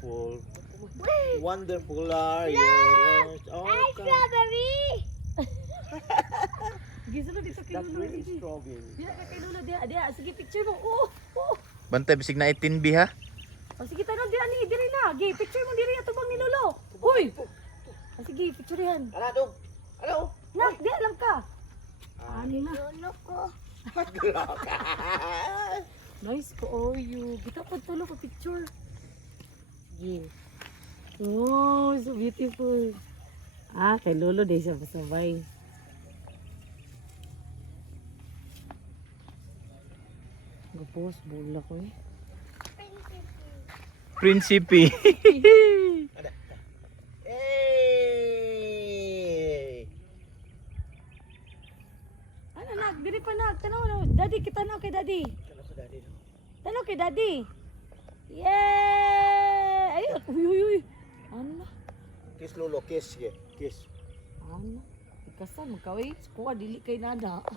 beautiful. Wonderful are your oh, Strawberry! Gisalo dito kay that Lolo. really strawberry. Diya kay Lolo dia. Sige picture mo. Oh. Bantay bisig na 18B ha. Oh, sige tanon diri na. Gi picture mo diri atubang ni Lolo. Hoy. Oh, sige picture yan. Ano? Nak, di alam ka. Ani na. Lolo ko. Nice ko oh you. Kita pa tulo ko picture. Gi. Oh, so beautiful. Kay Lolo day siya pasabay. Gapos, bula ko eh. Prinsipi. Hey! Ano nak, diri pa nak. Tanaw na. Daddy, kita na kay Daddy. Ano sa daddy no? Tanaw kay Daddy. Yay! Ayun, uy. Ano? Kiss lolo, kiss. Sige, kiss. Ano? Ikasan, magkaway. Kuha, dili kay nada.